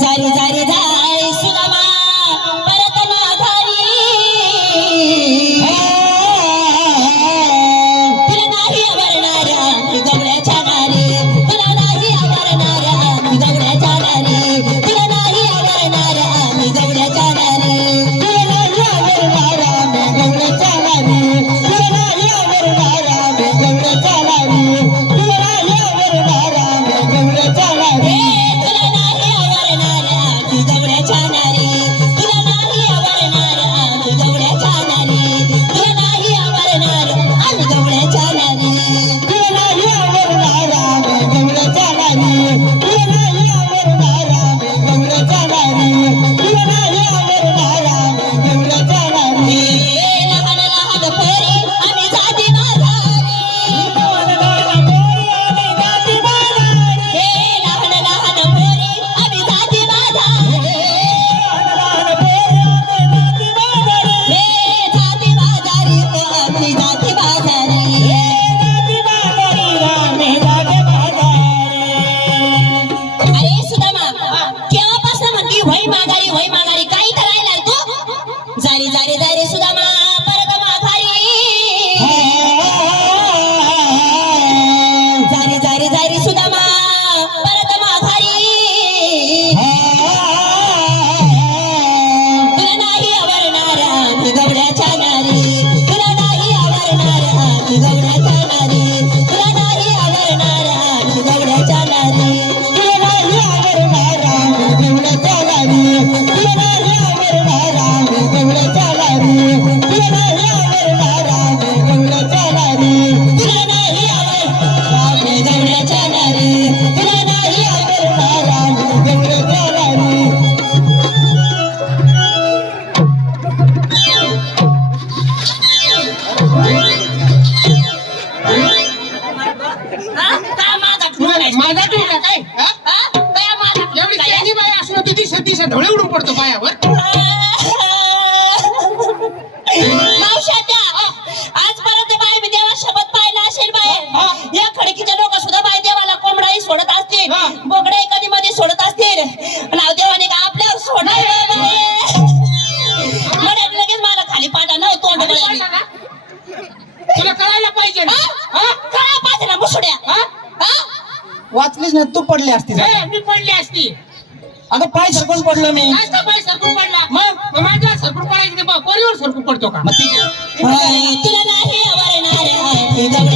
जारी जारी जाय सुदामा परत माघारी तुला नाही आवरणाऱ्या गवळ्याच्या नारी तुला नाही आवरणाऱ्या गवळ्याच्या नारी तुला नाही आवरणाऱ्या गवळ्याच्या नारी तुला नाही आवरणाऱ्या गवळ्याच्या नारी तुला नाही आवरणाऱ्या गवळ्याच्या नारी तुला नाही आवरणाऱ्या गवळ्याच्या नारी तुला नाही आवरणाऱ्या गवळ्याच्या नारी तुला नाही आवरणाऱ्या गवळ्याच्या नारी तुला नाही आवरणाऱ्या गवळ्याच्या नारी तुला नाही आवरणाऱ्या गवळ्याच्या नारी तुला नाही आवरणाऱ्या गवळ्याच्या नारी तुला नाही आवरणाऱ्या गवळ्याच्या नारी लहान लहान पोरी आम्ही जाती बाजारी लहान लहान पोरी आम्ही जाती बाजारी लहान लहान पोरी आम्ही जाती बाजारी लहान पोरी आम्ही जाती बाजारी आम्ही जाती बाजारी अरे सुदामा केव्हापासून म्हणती वही माघारी काही करायला तू जारी जारी जारी सुदामा परत माघारी जारी जारी जारी सुदामा परत माघारी तुला नाही आवरणाऱ्या गवळ्याच्या नारी तुला नाही आवरणाऱ्या गवळ्याच्या नारी तुला नाही आवरणाऱ्या गवळ्याच्या नारी तुला नाही आवरणाऱ्या गवळ्याच्या नारी तुला नाही आवरणाऱ्या गवळ्याच्या नारी तुला नाही आवरणाऱ्या गवळ्याच्या नारी तुला नाही आवरणाऱ्या गवळ्याच्या नारी तुला नाही आवरणाऱ्या गवळ्याच्या नारी माझा टोळा काय एवढी त्यांनी बाई असून तू दिशा ढोळे उडून पडतो पायावर मावशात्या आजपर्यंत बाई मी देवा शपथ पाहिला असेल बाई या खडकीचे लोक सुद्धा बाई देवाला कोंबडाही सोडत असतील बोकडे कधी मध्ये सोडत असतील नाव देवाने का आपल्यावर सोडणार लगेच मला खाली पाटा न तोंड तुला कळायला पाहिजे ना कळा पाहिजे ना मुसुड्या वाचलीच ना तू पडली असती मी पडली असती अगं पाय सरकून पडलो मी काय पाय सरकून पडला मग माझ्या सरकून पडायचं पोरीवर सरकून पडतो का तुला नाही आवरणाऱ्या